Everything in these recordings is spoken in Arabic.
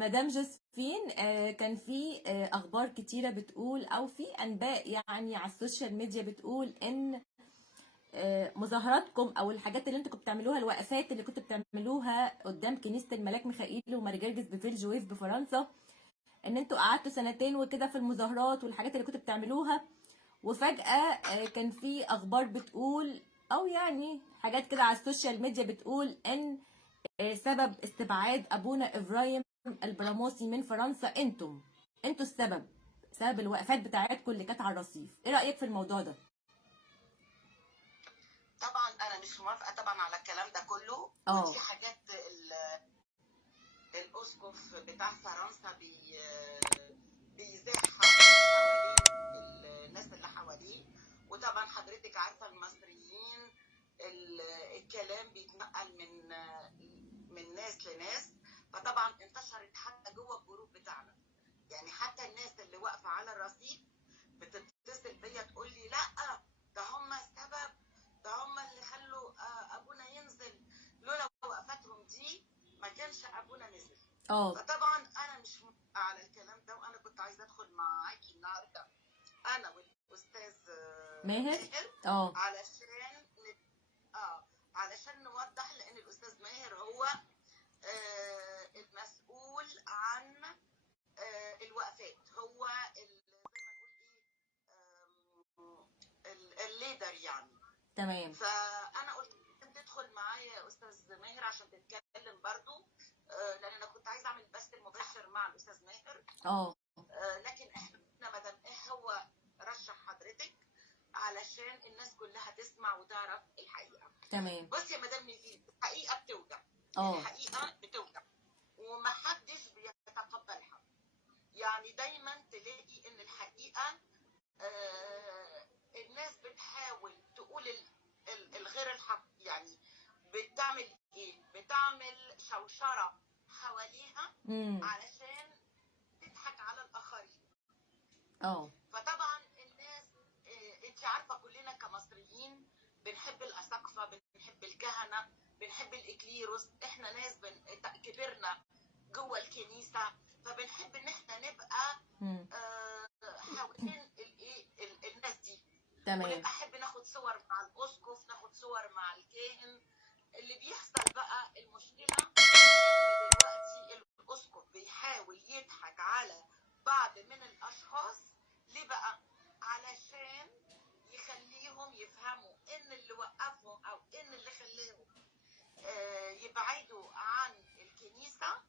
مدام جوزفين، كان في اخبار كتيره بتقول، او في انباء يعني على السوشيال ميديا بتقول ان مظاهراتكم او الحاجات اللي انتوا كنتوا بتعملوها، الوقفات اللي كنتوا بتعملوها قدام كنيسه الملاك ميخائيل وماري جرجس بفيل جويف بفرنسا، ان انتوا قعدتوا سنتين وكده في المظاهرات والحاجات اللي كنتوا بتعملوها، وفجأة كان في اخبار بتقول، او يعني حاجات كده على السوشيال ميديا بتقول ان سبب استبعاد ابونا ابراهيم البراموسي من فرنسا انتوا السبب، سبب الوقفات بتاعتكم اللي كانت على الرصيف. ايه رأيك في الموضوع ده؟ طبعا انا مش موافقه طبعا على الكلام ده كله، اه ودي حاجات الاسقف بتاع فرنسا بيزيحها حوالين الناس اللي حواليه. وطبعا حضرتك عارفه المصريين الكلام بيتنقل من ناس لناس، فطبعا انتشرت حتى جوه الجروب بتاعنا. يعني حتى الناس اللي واقفه على الرصيف بتتصل بيا تقول لي لا، ده هم السبب، ده هم اللي خلوا ابونا ينزل، لولا وقفتهم دي ما كانش ابونا نزل. اه فطبعا انا مش موافقه على الكلام ده، وانا كنت عايزه ادخل معاكي النهارده انا والاستاذ ماهر. ماهر اه اه علشان نوضح، لان الاستاذ ماهر هو المسؤول عن الوقفات، هو الليدر يعني. تمام. فانا قلت تدخل معايا يا استاذ ماهر عشان تتكلم برضو، لان انا كنت عايزه اعمل بث مباشر مع الاستاذ ماهر. اه لكن احنا مادام هو رشح حضرتك علشان الناس كلها تسمع وتعرف الحقيقه. تمام. بص يا مدام نيفين، الحقيقه بتوجع، اه الحقيقه بتوجع ومحدش بيتقبلها. يعني دايما تلاقي ان الحقيقه الناس بتحاول تقول الغير الحق، يعني بتعمل ايه؟ بتعمل شوشره حواليها امم علشان تضحك على الاخرين. اه فطبعا الناس انت عارفه كلنا كمصريين بنحب الاساقفه، بنحب الكهنه، بنحب الاكليروس، احنا ناس كبرنا جوه الكنيسه، فبنحب ان احنا نبقى امم حوالين الناس دي، تمام. ونبقى احب ناخد صور مع الاسقف، ناخد صور مع الكاهن. اللي بيحصل بقى المشكله ان دلوقتي الاسقف بيحاول يضحك على بعض من الاشخاص. ليه بقى؟ علشان يخليهم يفهموا ان اللي وقفهم او ان اللي خلاهم يبعدوا عن الكنيسه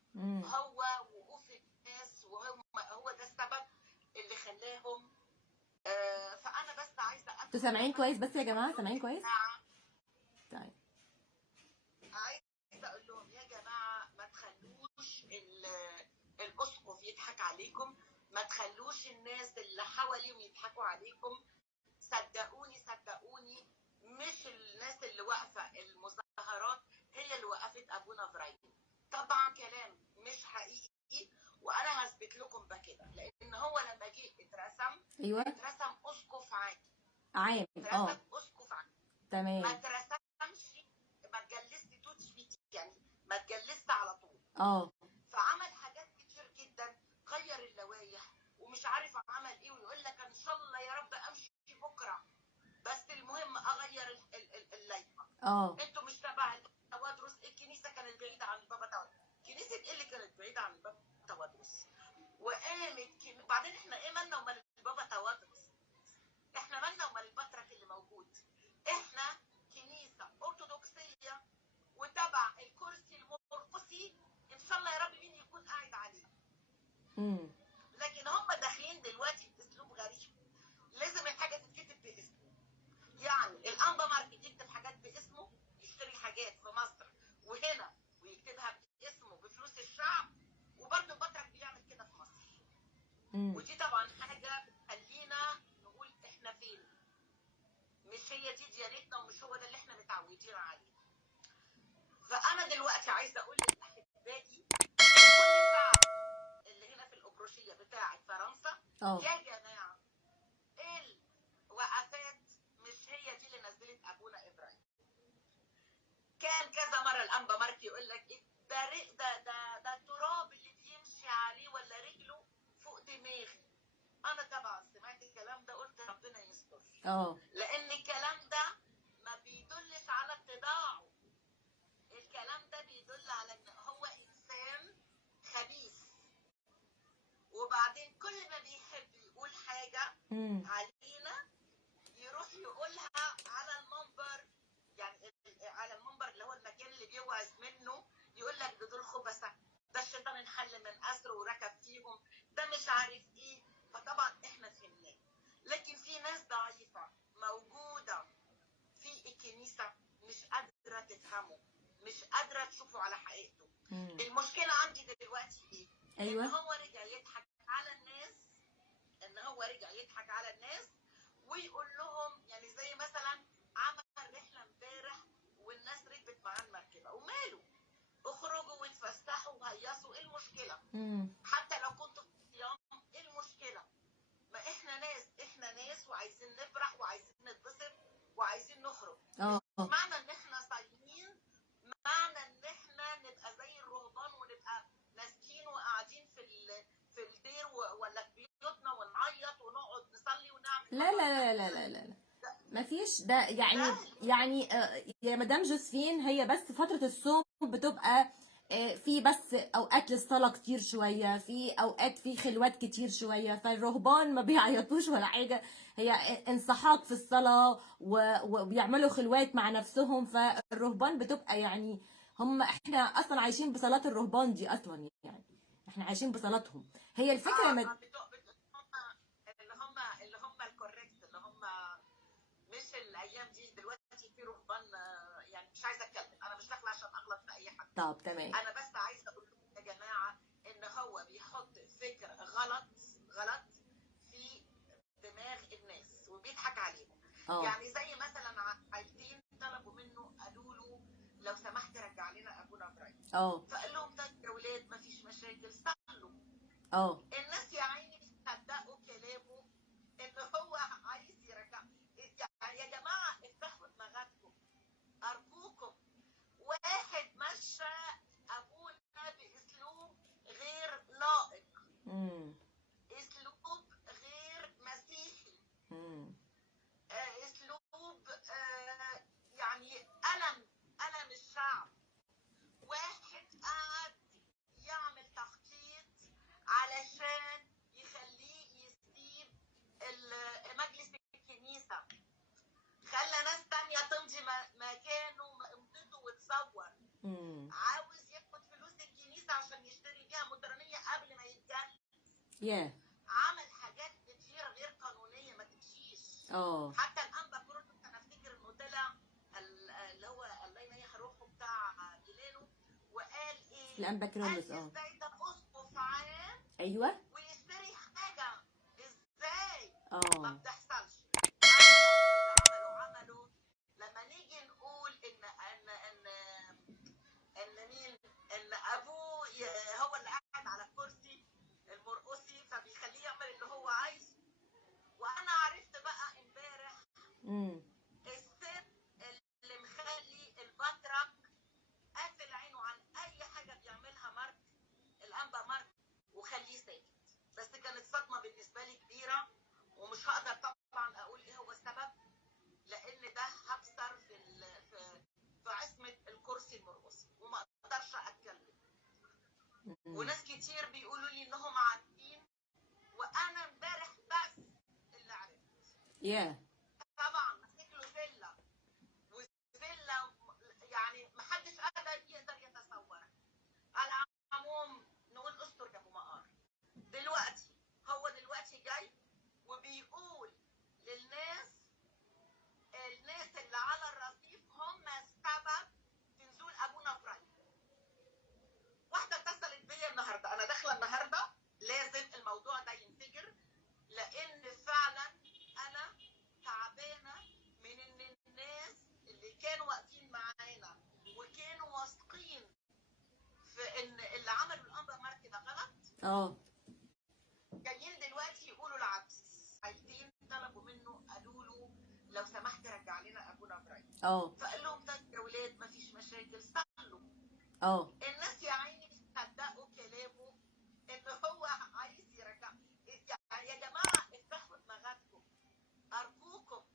هو وقوف الناس، وهو ده السبب اللي خلاهم. فانا بس عايزه انتوا ادخل سامعين كويس بس يا جماعه؟ اقول لهم سامعين يا كويس؟ جماعه، طيب. عايزه اقول لهم يا جماعه ما تخلوش الاسقف يضحك عليكم، ما تخلوش الناس اللي حواليهم يضحكوا عليكم. صدقوني صدقوني، مش الناس اللي واقفه المظاهرات هي اللي وقفت ابونا ابراهيم. طبعا كلام مش حقيقي، وانا هثبت لكم بكده، لان هو لما جه اترسم ايوه اترسم اسقف عادي، عام. اترسم اسقف عادي، ما تمام. اترسمش، ما اتجلست توت سويت، يعني ما اتجلست على طول. اه فعمل حاجات كتير جدا، غير اللوائح ومش عارف عمل ايه، ويقول لك ان شاء الله يا رب امشي بكره، بس المهم اغير اللائحه. اه انتوا مش تبع التوادرس، الكنيسه كانت بعيده عن البابا توادرس. كنيسه ايه اللي كانت بعيده عن البابا توادرس؟ وقامت بعدين احنا ايه مالنا ومال البابا توادرس؟ احنا مالنا ومال البطرك اللي موجود؟ احنا كنيسه ارثوذكسيه وتبع الكرسي المرقسي، ان شاء الله يا رب مين يكون قاعد عليه. لكن هم داخلين دلوقتي باسلوب غريب، لازم الحاجه تتكتب باسمه. يعني الانبا ماركت يكتب حاجات باسمه، يشتري حاجات في مصر وهنا ويكتبها باسمه بفلوس الشعب، وبرضه البطرك بيعمل كده في مصر. ودي طبعا حاجه بتخلينا نقول احنا فين، مش هي دي ديانتنا ومش هو ده اللي احنا متعودين عليه. فانا دلوقتي عايزه اقول لاحبائي كل الشعب اللي هنا في الابروشيه بتاعه فرنسا، يا جماعه الوقفات مش هي دي اللي نزلت ابونا ابراهيم. كان كذا مره الانبا مارك يقول لك ده التراب اللي بيمشي اه. لان الكلام ده ما بيدلش على اتضاعه، الكلام ده بيدل على ان هو انسان خبيث. وبعدين كل ما بيحب يقول حاجه امم. علينا يروح يقولها على المنبر، يعني على المنبر اللي هو المكان اللي بيوعظ منه، يقول لك ده دول خبثه، ده الشيطان انحل من اسره وركب فيهم، ده مش عارف ايه. فطبعا احنا فهمناه. لكن في ناس ضعيفه موجوده في الكنيسه مش قادره تفهمه، مش قادره تشوفه على حقيقته. المشكله عندي دلوقتي ايه؟ ايوه. ان هو رجع يضحك على الناس، ويقول لهم، يعني زي مثلا عمل رحله امبارح والناس ركبت معاه المركبه، وماله؟ اخرجوا واتفسحوا وهيصوا، ايه المشكله؟ حتى لو كنتوا في صيام، ايه المشكله؟ ما احنا ناس وعايزين نفرح وعايزين نتبسط وعايزين نخرج. معنى ان احنا صايمين معنى ان احنا نبقى زي الرهبان ونبقى ماسكين وقاعدين في الدير ولا في بيوتنا ونعيط ونقعد نصلي ونعمل. لا لا لا لا لا لا، مفيش ده. يعني يا مدام جوزفين، هي بس فترة الصوم بتبقى في بس اوقات للصلاة كتير شوية، في اوقات في خلوات كتير شوية، فالرهبان ما بيعيطوش ولا حاجة، هي انسحاق في الصلاة وبيعملوا خلوات مع نفسهم. فالرهبان بتبقى يعني احنا اصلا عايشين بصلاة الرهبان دي اصلا، يعني احنا عايشين بصلاتهم. هي الفكرة اللي هم الكوريكت، اللي هم مش الايام دي. دلوقتي في رهبان، يعني مش عايزه اتكلم، انا مش داخله عشان اغلط في اي حد. طب تمام. انا بس عايزه اقول لكم يا جماعه ان هو بيحط فكر غلط في دماغ الناس وبيضحك عليهم. يعني زي مثلا عيلتين طلبوا منه، قالوا له لو سمحت رجع لنا ابونا ابراهيم. فقال لهم طيب يا ولاد ما فيش مشاكل، صلوا. الناس يا عيني صدقوا كلامه ان هو عايز يرجع. يعني يا جماعه افتحوا دماغاتكم ارجوكم. واحد مشى ابونا باسلوب غير لائق، اسلوب غير مسيحي، اسلوب يعني ألم الشعب. واحد قعد يعمل تخطيط علشان يخليه يسيب مجلس الكنيسة، خلى ناس تانية تمضي مكانه مضته وتصور. عاوز ياخد فلوس الكنيسة عشان يشتري بيها مطرانية قبل ما يتجوز. عمل حاجات كتير غير قانونية ما تمشيش. حتى الأنبا كرولوس أنا أفتكر إنه طلع اللي هو الله ينيح روحه بتاع جيلانو، وقال إيه؟ الأنبا كرولوس. قال إزاي ده أسقف عام أيوه ويشتري حاجة؟ إزاي؟ ما بتحصلش. اللي عمله لما نيجي نقول ان ابوه هو اللي قاعد على الكرسي المرقصي فبيخليه يعمل اللي هو عايزه. وانا عرفت بقى امبارح السر اللي مخلي البطرك قافل عينه عن اي حاجه بيعملها مارك الانبا مارك وخليه ساكت. بس كانت صدمه بالنسبه لي كبيره، ومش هقدر طبعا اقول ايه هو السبب، لان ده هكسر في عصمه الكرسي المرقصي وما اقدرش اتكلم. وناس كتير بيقولوا لي انهم عارفين، وانا امبارح بس اللي عرفت. طبعا ماسك له فيلا يعني محدش يقدر يتصورها. على العموم نقول استر يا ابو مقار. هو دلوقتي جاي وبيقول للناس اللي على الرصيف هم السبب في نزول ابونا ابراهيم. واحده اتصلت بيا النهارده، انا داخله النهارده لازم الموضوع ده ينفجر، لان فعلا انا تعبانه من ان الناس اللي كانوا واقفين معانا وكانوا واثقين في ان اللي عملوا الانبا مارك ده غلط، جايين دلوقتي يقولوا العكس. عيلتين طلبوا منه، قالوا له لو سمحت رجع لنا ابونا ابراهيم. فقال لهم طيب يا ولاد ما فيش مشاكل، صلوا. الناس يا عيني صدقوا كلامه ان هو عايز يرجع. يعني يا جماعه افتحوا دماغاتكم ارجوكم.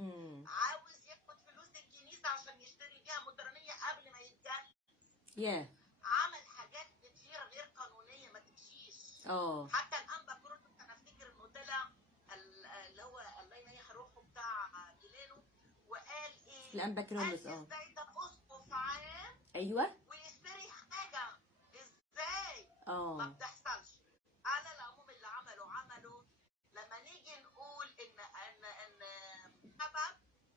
عاوز ياخد فلوس الكنيسه عشان يشتري بيها مدرانيه قبل ما يتجنن. ياه. عمل حاجات كتير غير قانونيه ما تمشيش. حتى الانبا كرولوس انا افتكر انه طلع اللي هو الله ينيح روحه بتاع جيلانو وقال ايه؟ الانبا كرولوس. قال ازاي ده اسقف عام ايوه ويشتري حاجه؟ ازاي؟ ما بتحصلش. على العموم اللي عمله لما نيجي نقول ان سبب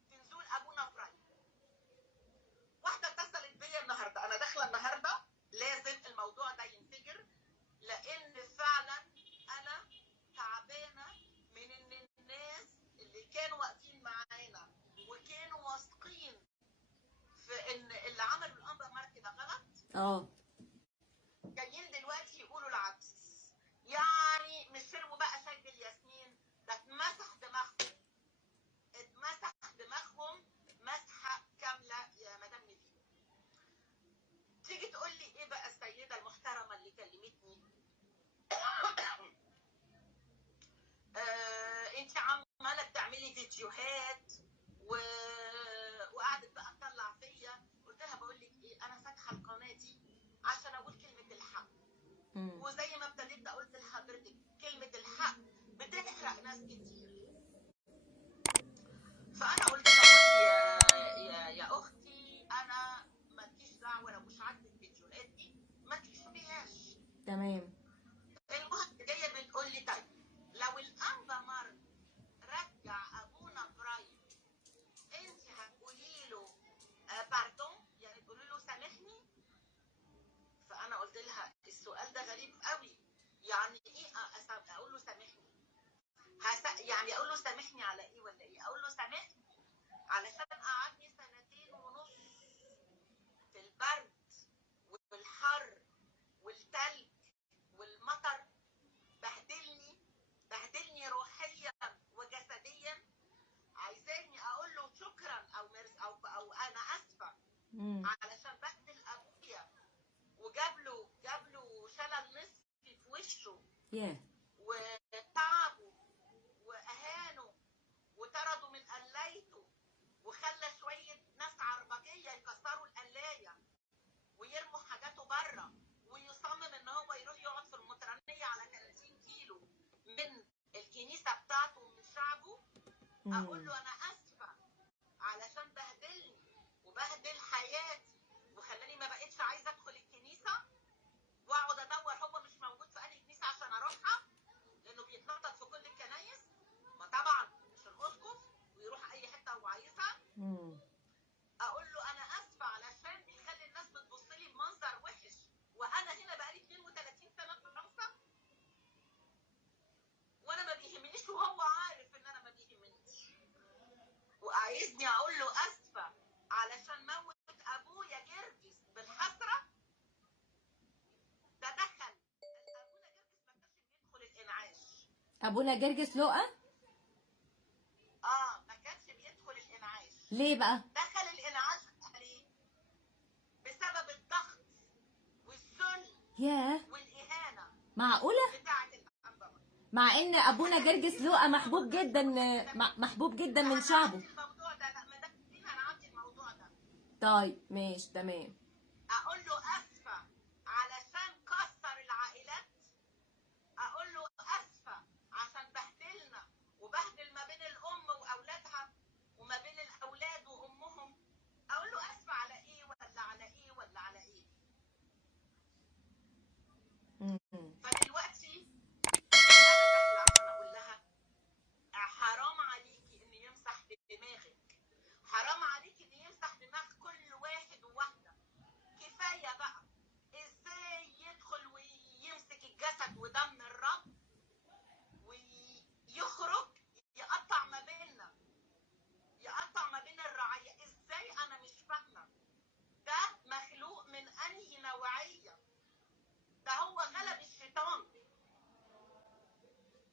في نزول ابونا فراي. واحده اتصلت بيا النهارده، انا داخله النهارده لازم الموضوع ده ينفجر، لان فعلا انا تعبانه من ان الناس اللي كانوا واقفين معانا وكانوا واثقين في ان اللي عملوا الانبا مارك ده غلط، جايين دلوقتي يقولوا العكس. يعني مش شربوا بقى شاي بالياسمين، ده اتمسح دماغهم، اتمسح دماغهم مسحه كامله يا مدام نيفين. تيجي تقول لي ايه بقى السيده المحترمه اللي كلمتني؟ انت عماله بتعملي فيديوهات وقعدت بقى تطلع فيا. قلت لها بقول لك ايه، انا فاتحه القناه دي عشان اقول كلمه الحق. وزي ما ابتديت قلت لحضرتك كلمه الحق بتحرق ناس كتير. فانا قلت لها يا اختي، انا مالكيش دعوه، لو مش عاجبك فيديوهات دي ما تشوفيهاش. تمام. المهم جايه بتقول لي طيب لو الانبا مارك رجع ابونا برايم انت هتقولي له باردون، يعني تقولي له سامحني؟ فانا قلت لها السؤال ده غريب قوي. يعني ايه اقول له سامحني؟ يعني اقول له سامحني على ايه ولا ايه؟ اقول له سامحني علشان قعدني 2.5 سنين في البرد والحر والتلج والمطر، بهدلني روحيا وجسديا. عايزاني اقول له شكرا او انا اسفه علشان بهدل ابويا وجاب له شلل نصفي في وشه وتعبه واهانه وطرده من قلايته وخلى شويه ناس عربجيه يكسروا القلايه ويرموا حاجاته بره ويصمم ان هو يروح يقعد في المطرانيه على 30 كيلو من الكنيسه بتاعته ومن شعبه. اقول له انا اسفه علشان بهدلني وبهدل حياتي وخلاني ما بقتش عايزه ادخل الكنيسه واقعد ادور هو مش موجود في انهي كنيسه عشان اروحها، لانه بيتنطط في كل الكنايس. ما طبعا مش الاسقف ويروح اي حته هو عايزها. اقول له انا اسفه علشان بيخلي الناس بتبص لي بمنظر وحش، وانا هنا بقالي 32 سنه في فرنسا وانا ما بيهمنيش وهو عارف ان انا ما بيهمنيش، وعايزني اقول له اسفه علشان موت ابويا جرجس بالحسره. ده دخل ابونا جرجس ما كانش بيدخل الانعاش. ما كانش بيدخل الانعاش. ليه بقى؟ دخل الانعاش عليه بسبب الضغط والذل والاهانه. معقوله؟ بتاعه الانبا، مع ان ابونا جرجس لوقا محبوب جدا، محبوب جدا من شعبه. الموضوع ده لا، ما ده انا عندي الموضوع ده. طيب ماشي تمام. اقول له اسفه علشان كسر العائلات، اقول له اسفه عشان بهدلنا وبهدل ما بين الام واولادها وما بين الاولاد وامهم. اقول له اسفه على ايه ولا على ايه ولا على ايه؟ فدلوقتي انا داخله عشان اقول لها حرام عليكي ان يمسح دماغك، حرام عليكي ان يمسح دماغ كل واحد وواحده. كفايه بقى. ازاي يدخل ويمسك الجسد ودم الرب ويخرج يقطع ما بيننا، يقطع ما بين الرعيه؟ ازاي؟ انا مش فاهمه. ده مخلوق من انهي نوعيه؟ ده هو غلب الشيطان.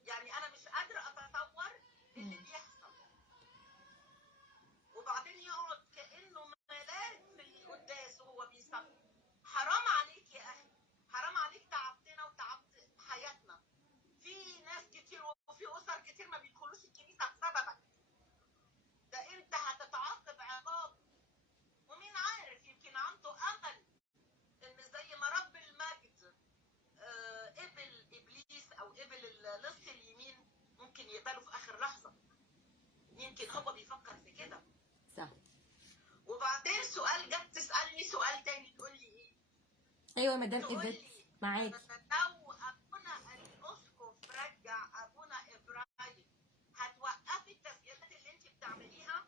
يعني انا مش قادره اتصور اللي بيحصل. وبعدين يقعد كانه ملاك في القداس وهو بيصلي. حرام عليك يا اخي، حرام عليك، تعبتنا وتعبت حياتنا ايوه يا مدام تقول ايفيت، لي معاكي. لو ابونا الاسقف رجع ابونا ابراهيم هتوقفي التسجيلات اللي انت بتعمليها؟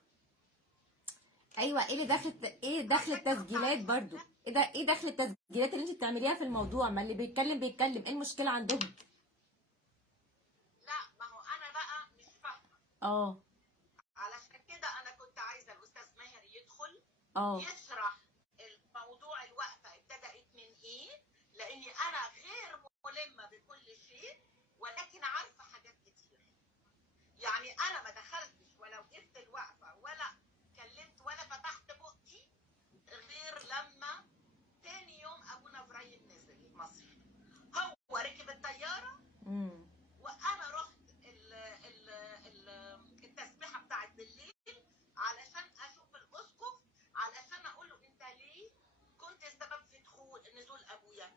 ايوه، ايه اللي دخل، ايه دخل عايزاك ترد التسجيلات عليا. برضو؟ ايه ده، ايه دخل التسجيلات اللي انت بتعمليها في الموضوع؟ ما اللي بيتكلم بيتكلم، ايه المشكله عندهم؟ لا ما هو انا بقى مش فاهمه. اه. علشان كده انا كنت عايزه الاستاذ ماهر يدخل اه. يشرح الموضوع، الوقفه ابتدات من ايه، لاني انا غير ملمه بكل شيء ولكن عارفه حاجات كتير. يعني انا ما دخلتش ولا وقفت الوقفه ولا اتكلمت ولا فتحت بقي غير لما تاني يوم ابونا ابراهيم نزل مصر. هو ركب الطياره امم. وانا رحت التسبيحه بتاعت بالليل علشان اشوف الاسقف، علشان اقول له انت ليه كنت السبب في نزول ابويا.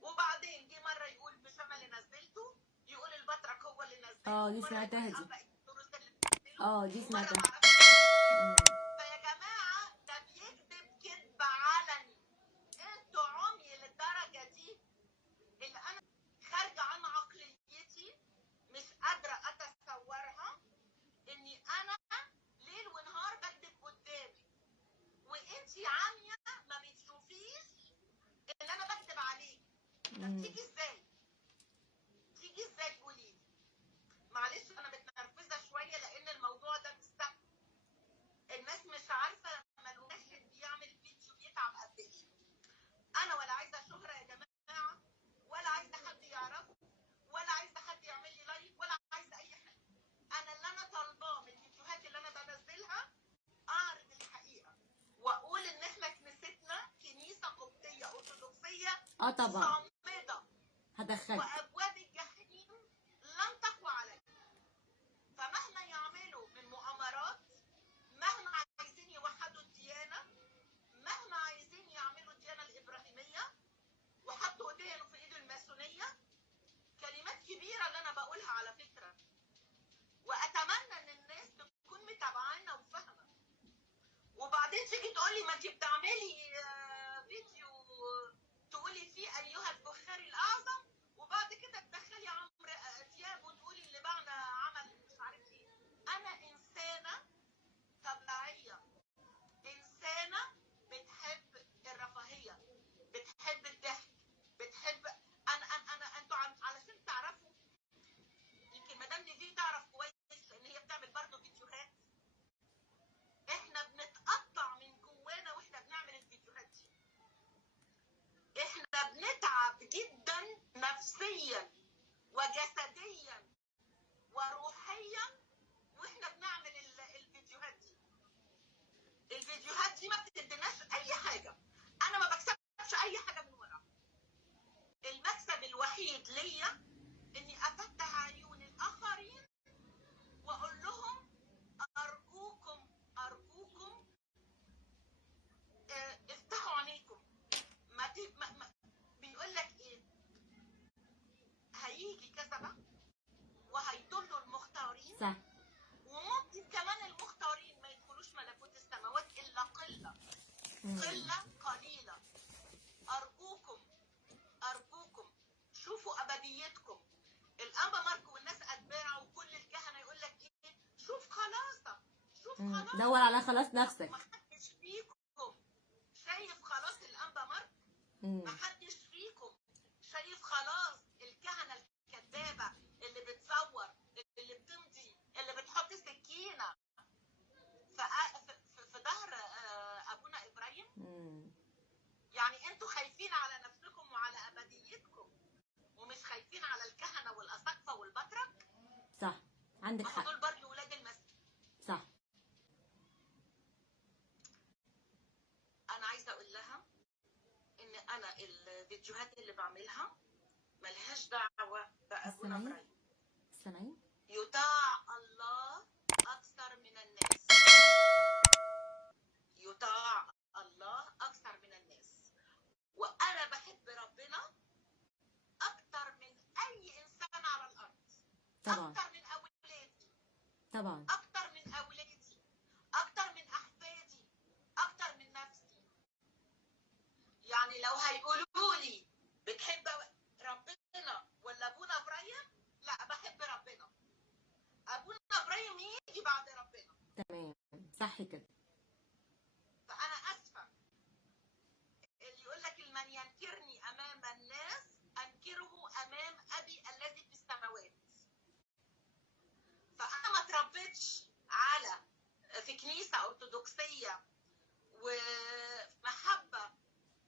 وبعدين جه مره يقول مش انا اللي نزلته، يقول البطرك هو اللي نزله، دي ومره يقول سمعتها دي. الانبا الدروس اللي نزله، دي ومره سمعتها. ما اعرفش. امم. فيا جماعه ده بيكذب كذب علني. انتوا عمي للدرجه دي اللي انا خارجه عن عقليتي، مش قادره اتصورها اني انا ليل ونهار بكذب قدامك وانتي عاميه ما بتشوفيش ان انا بكذب عليك. طب تيجي ازاي؟ تيجي ازاي قولي لي؟ معلش انا متنرفزه شويه لان الموضوع ده مش سهل. الناس مش عارفه لما الواحد بيعمل فيديو بيتعب قد ايه. انا ولا عايزه شهره يا جماعه، ولا عايزه حد يعرفه، ولا عايزه حد يعمل لي لايك، ولا عايزه اي حاجه. انا اللي انا طالباه من الفيديوهات اللي انا بنزلها اعرض الحقيقه واقول ان احنا كنيستنا كنيسه قبطيه ارثوذكسيه طبعا صامده هدخلك. وابواب الجحيم لن تقوى عليها. فمهما يعملوا من مؤامرات، مهما عايزين يوحدوا الديانه، مهما عايزين يعملوا الديانه الابراهيميه وحطوا ايديهم في ايد الماسونيه، كلمات كبيره اللي انا بقولها على فكره، واتمنى ان الناس تكون متابعانا وفاهمه. وبعدين تيجي تقولي ما انت بتعملي فيديو تقولي فيه ايها البخاري الاعظم، وبعد كده تدخلي عمرو دياب وتقولي اللي بعنا عمل مش عارف ايه. انا انسانه طبيعيه، انسانه بتحب الرفاهيه، بتحب الضحك، بتحب انتوا علشان تعرفوا. يمكن مدام دي تعرف كويس لان هي بتعمل برضه فيديوهات. احنا بنتقطع من جوانا واحنا بنعمل الفيديوهات دي. احنا بنتعب جدا نفسيا وجسديا وروحيا واحنا بنعمل الفيديوهات دي. الفيديوهات دي ما بتديناش اي حاجه. انا ما بكسبش اي حاجه من وراها. المكسب الوحيد ليا اني افتح عيون الاخرين واقول لهم ارجوكم ارجوكم افتحوا عينيكم. بيقول لك ايه؟ هيجي كذبه وهيضلوا المختارين. صح. وممكن كمان المختارين ما يدخلوش ملكوت السماوات الا قله قليله. ارجوكم ارجوكم شوفوا ابديتكم. الانبا ماركو والناس اتباعه وكل الكهنه يقول لك ايه؟ شوف خلاصك، شوف خلاصك. دور على خلاص نفسك. ما حدش فيكم شايف خلاص الانبا ماركو. ما حدش فيكم شايف خلاص الكهنه الكذابه اللي بتصور، اللي بتمضي، اللي بتحط سكينه في ظهر ابونا ابراهيم. يعني انتوا خايفين على نفسكم وعلى ابديتكم ومش خايفين على الكهنه والاساقفه والبطرك. صح، عندك حق. دول برضه ولاد المسيح. صح. انا عايزه اقول لها ان انا الفيديوهات اللي بعملها ملهاش دعوه بابونا ابراهيم. السامعين؟ يطاع الله اكثر من الناس. يطاع الله اكثر من الناس. وانا بحب ربنا اكتر من اي انسان على الارض. طبعا. اكتر من اولادي. طبعا. اكتر من اولادي، اكتر من احفادي، اكتر من نفسي. يعني لو هيقولوا هيجي بعد ربنا. تمام، صح كده. فانا اسفه، اللي يقول لك من ينكرني امام الناس انكره امام ابي الذي في السماوات. فانا ما اتربيتش على في كنيسه ارثوذكسيه ومحبه،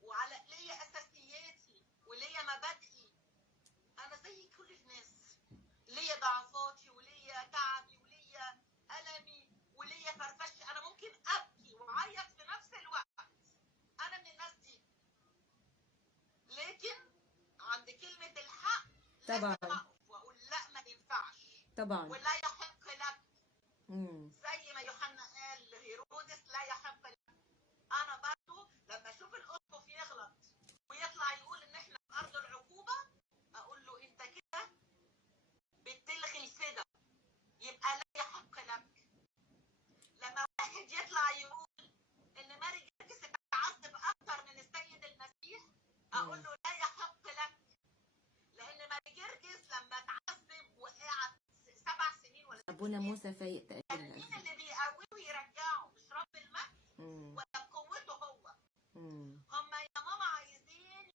وعلى ليا اساسياتي وليا مبادئي. انا زي كل الناس، ليا ضعفاتي وليا تعبي وليا المي وليا فرفشتي. انا ممكن ابكي واعيط في نفس الوقت، انا من الناس دي. لكن عند كلمه الحق لازم طبعا اقف واقول لا، ما ينفعش طبعا. ولا يحق لك. امم زي ما يوحنا قال لهيرودس لا يحق لك. انا برضو لما اشوف الاسقف يغلط ويطلع يقول ان احنا في ارض العقوبه، اقول له انت كده بتلغي الفدا، يبقى لا يحق لك. لما واحد يطلع يقول ان ماري جرجس اتعذب اكتر من السيد المسيح، اقول له لا يحق لك، لان ماري جرجس لما اتعذب وقعد 7 سنين ولا 6 ابونا سنين، موسى فايق كان تقريبا. مين اللي بيقويه ويرجعه؟ مش رب المجد امم ولا بقوته هو. امم هم يا ماما عايزين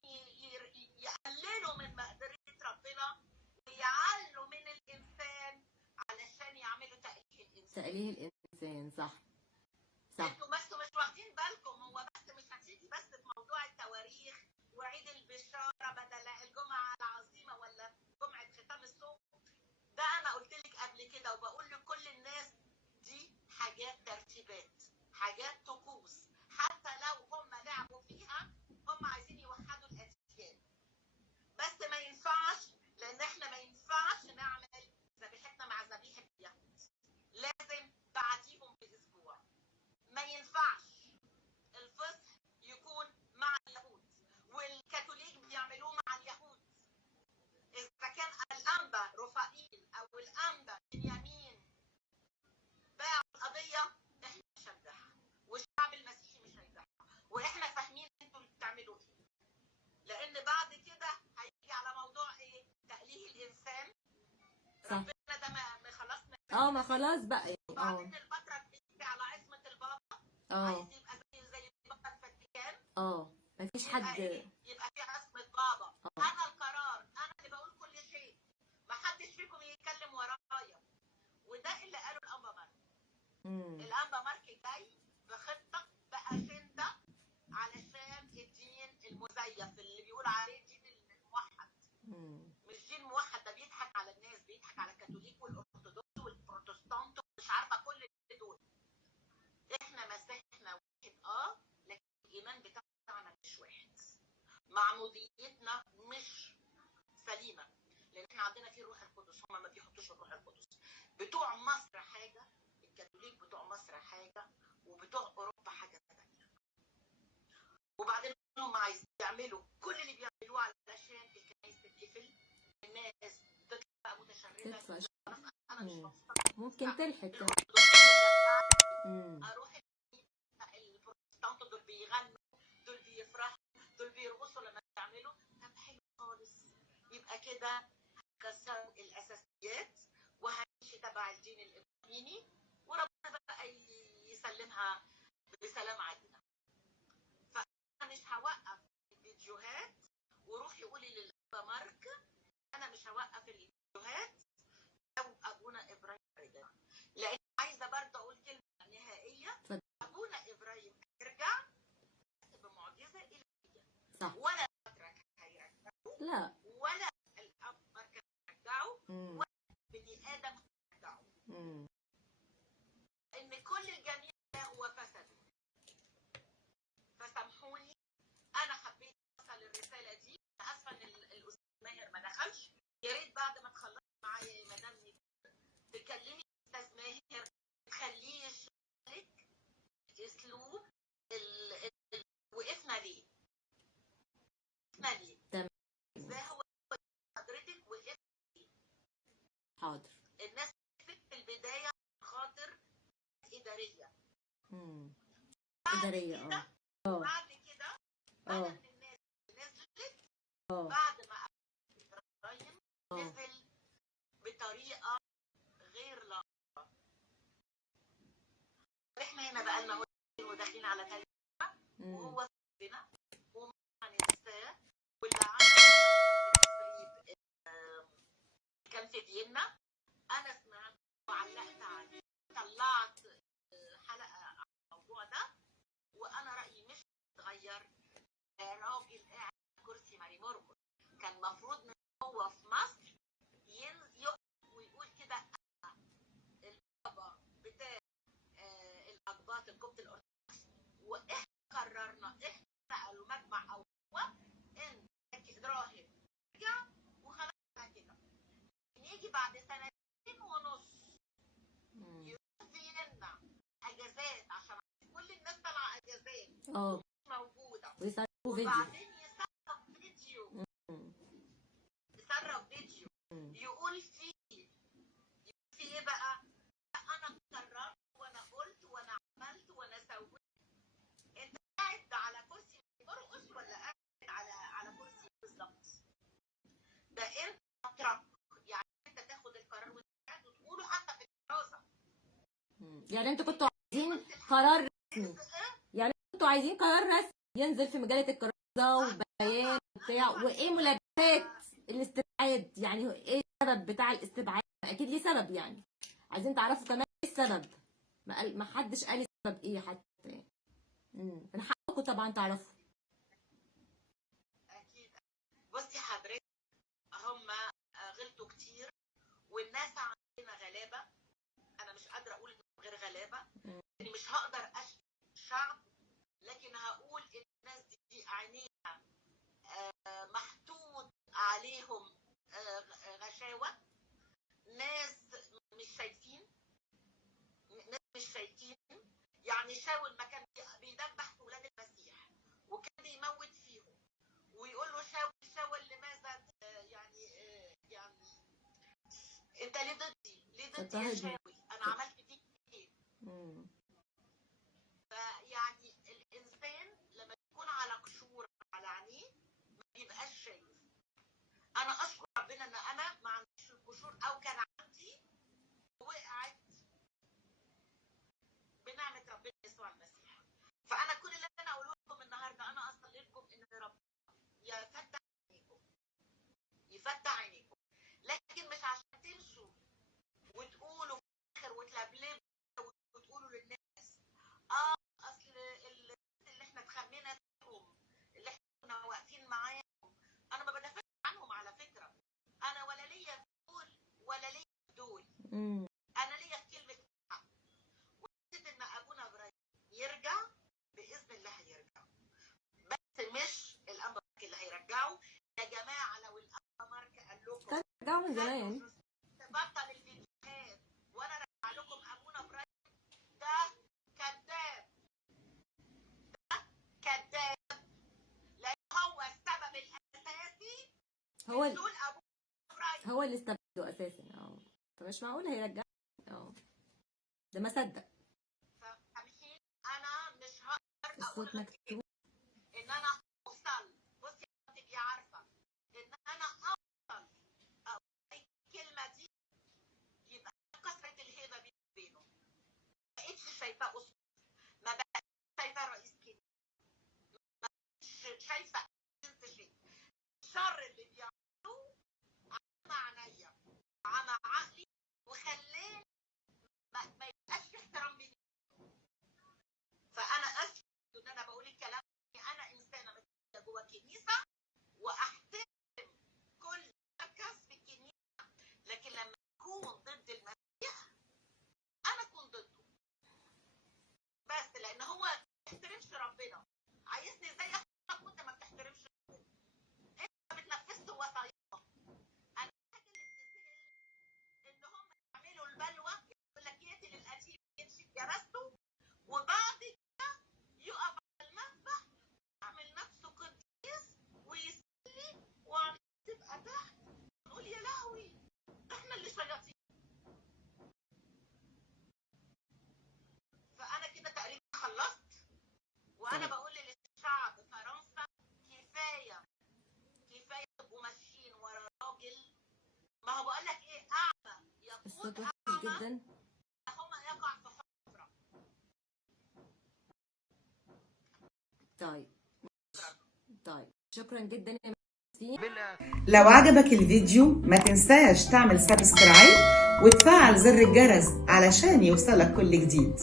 يقللوا من مقدرة ربنا ويعلوا من الإنسان علشان يعملوا تأليه الإنسان. تأليه الانسان، صح صح. انتوا بس مش واخدين بالكم، هو بس مش هتيجي بس في موضوع التواريخ وعيد البشارة بدل الجمعة العظيمة ولا جمعة ختام الصوم. ده أنا قلت لك قبل كده وبقول لكل الناس، دي حاجات ترتيبات، حاجات طقوس. حتى لو هم لعبوا فيها، هم عايزين يوحدوا الأديان. بس ما ينفعش، لأن احنا ما ينفعش نعمل ذبيحتنا مع ذبيحة اليهود. لازم بعديهم بأسبوع. ما ينفعش الفصح يكون مع اليهود والكاثوليك بيعملوه مع اليهود. إذا كان الأنبا رفائيل أو الأنبا بنيامين باعوا القضية، احنا مش هنبيعها، والشعب المسيحي مش هيبيعها، واحنا فاهمين انتوا اللي بتعملوا ايه. لأن بعد كده هيجي على موضوع ايه؟ تأليه الإنسان. صح. ربنا ده ما خلاص ما خلاص بقى يعني. وبعدين البطرك بيجي على عصمة البابا، عايز يبقى زي بابا الفاتيكان. مفيش يبقى حد. ايه؟ يبقى في عصمة بابا. انا القرار، انا اللي بقول كل شيء، ما حدش فيكم يتكلم ورايا. وده اللي قاله الانبا مارك. الانبا مارك جاي بخطة بأجندة علشان الدين المزيف اللي بيقول عليه الدين الموحد. مش دين موحد، ده بيضحك على الناس، بيضحك على الكاثوليك والارثوذكس والبروتستانت ومش عارفه كل دول. احنا مسيحنا واحد، لكن الايمان بتاعنا مش واحد. معموديتنا مش سليمه، لان احنا عندنا فيه الروح القدس، هم ما بيحطوش الروح القدس. بتوع مصر حاجه، الكاثوليك بتوع مصر حاجه، وبتوع اوروبا حاجه ثانيه. وبعدين هم عايزين يعملوا كل اللي بيعملوه علشان الكنائس تتقفل، الناس تطلع متشرده. انا مش مبسوطه. ممكن تلحق. اروح البروتستانت دول بيغنوا، دول بيفرحوا، دول بيرقصوا لما تعملوا. طب حلو خالص، يبقى كده كسروا الاساسيات وهنمشي تبع الدين الابراهيمي، وربنا بقى يسلمها بسلام علينا. فانا مش هوقف الفيديوهات. وروحي قولي للأنبا مارك انا مش هوقف الفيديوهات لو ابونا ابراهيم رجع، لان عايزه برضه اقول كلمه نهائيه. ابونا ابراهيم يرجع بمعجزه الهيه، صح. ولا بطرك هيرجعه، لا، ولا الاب مارك هيرجعه، ولا بني ادم هيرجعه. ان كل الجميع هو فسدوا. فسامحوني، انا حبيت اوصل الرساله دي. انا اسفه ان الاستاذ ماهر ما دخلش. يا ريت بعد ما تخلصي معايا يا مدام تكلمي استاذ ماهر، تخليه يشارك اسلوب وقفنا ليه؟ وقفنا ليه؟ تمام. ازاي هو حضرتك وقفت ليه؟ حاضر. الناس في البدايه خاطر اداريه. اداريه. بعد كده انا من الناس نزلت بعد ما ابراهيم نزل بطريقه غير لائقه. على كلمة مم. وهو في ربنا وما ننساه. واللي عمل التسريب كان في فيينا، انا سمعت وعلقت عليه، طلعت حلقه عن الموضوع ده، وانا رايي مش اتغير. راجل قاعد على كرسي ماري مرقس كان المفروض ان هو في مصر يقف ويقول كده البابا بتاع الاقباط القبط الارثوذكس، واحنا قررنا، احنا سالوا مجمع او هو ان راهب رجع وخلاص كده. يجي بعد سنتين ونص مم. يروح فيينا اجازات عشان كل الناس طالعه اجازات اه مش موجوده، ويصوروا فيديو. وبعدين يسرب فيديو، مم. يسرب فيديو مم. يقول فيه ايه بقى؟ انا قررت وانا قلت وانا عملت وانا سويت. انت قاعد على كرسي مرقص ولا قاعد على كرسي بالظبط؟ ده انت مطرق، يعني انت تاخد القرار وانت قاعد وتقوله حتى في الدراسه. مم. يعني انتوا كنتوا عايزين قرار رسمي، يعني كنتوا عايزين قرار رسمي ينزل في مجلة الكرازة وبيان وبتاع، وايه ملابسات الاستبعاد؟ يعني ايه السبب بتاع الاستبعاد؟ اكيد ليه سبب، يعني عايزين تعرفوا كمان ايه السبب. ما حدش قال السبب ايه حتى. من حقكم طبعا تعرفوا. اكيد. بصي حضرتك، هم غلطوا كتير، والناس عندنا غلابه. انا مش قادره اقول انهم غير غلابه، يعني مش هقدر اشتم الشعب، لكن هقول ان الناس دي عينيها محطوط عليهم غشاوه. ناس مش شايفين، ناس مش شايفين. يعني شاول ما كان بيدبح في ولاد المسيح وكان بيموت فيهم، ويقول له شاول شاول لماذا يعني انت ليه ضدي؟ ليه ضدي يا شاول؟ انا عملت فيك ايه؟ فيعني الانسان لما يكون على قشور على عينيه ما بيبقاش شايف. انا اشكر ربنا ان انا ما عنديش القشور، او كان عندي وقعت بنعمه ربنا يسوع المسيح. فانا كل اللي انا اقوله لكم النهارده، انا اصلي لكم ان ربنا يفتح عينيكم، يفتح عينيكم، لكن مش عشان تمشوا وتقولوا في الاخر وتلبلبوا وتقولوا للناس اصل اللي احنا اتخمينا فيهم، اللي احنا كنا واقفين معاهم. انا ما بدافعش عنهم على فكره، انا ولا ليا في دول ولا ليا في دول. انا ليا في كلمه حق، وحسيت ان ابونا ابراهيم يرجع باذن الله، هيرجع، بس مش الانبا اللي هيرجعه. يا جماعه لو الانبا مارك قال لكم كان رجعوا من زمان، تبطل الفيديوهات وانا ارجع لكم ابونا ابراهيم، ده كذاب، ده كذاب، لان هو السبب الاساسي هو نزول ابونا ابراهيم. هو اللي استبعده اساسا. فمش معقول هيرجع. ده ما صدق. فامحين، انا مش هقدر اقول الصوت غير مكتوب. ان انا اوصل. بصي تبقي عارفه ان انا اوصل اقول الكلمه دي، يبقى كثره الهيبه بيني وبينه. ما بقتش شايفاه اسره، ما بقتش شايفاه رئيس كنيسه، ما بقتش شايفه جنس شيء. الشر اللي بيعملوه عمى عينيا وعمى عقلي وخلاني ما يبقاش في احترام بيني. فانا اسف ان انا بقول الكلام، انا انسانه مسيحيه جوه الكنيسه واحترم كل مركز في الكنيسه، لكن لما اكون ضد المسيح انا اكون ضده، بس لان هو ما بيحترمش ربنا. عايزني ازاي احترمك وانت ما بتحترمش ربنا؟ انت ما بتنفذش وصاياه. انا الحاجه اللي بتذهلني ان هم يعملوا البلوه، يقول لك يقتل القتيل يمشي بجرسته، وبعد كده يقف على المذبح يعمل نفسه قديس ويصلي وتبقى تحت نقول يا لهوي احنا اللي شياطين. فانا كده تقريبا خلصت، وانا بقول للشعب فرنسا كفايه كفايه تبقوا ماشيين ورا راجل. ما هو بقول لك ايه، اعمى الصوت يقود وحش اعمى، جدا. هم يقع في حفره. طيب شكرا جدا يا ميرسي. لو عجبك الفيديو ما تنساش تعمل سبسكرايب وتفعل زر الجرس علشان يوصلك كل جديد.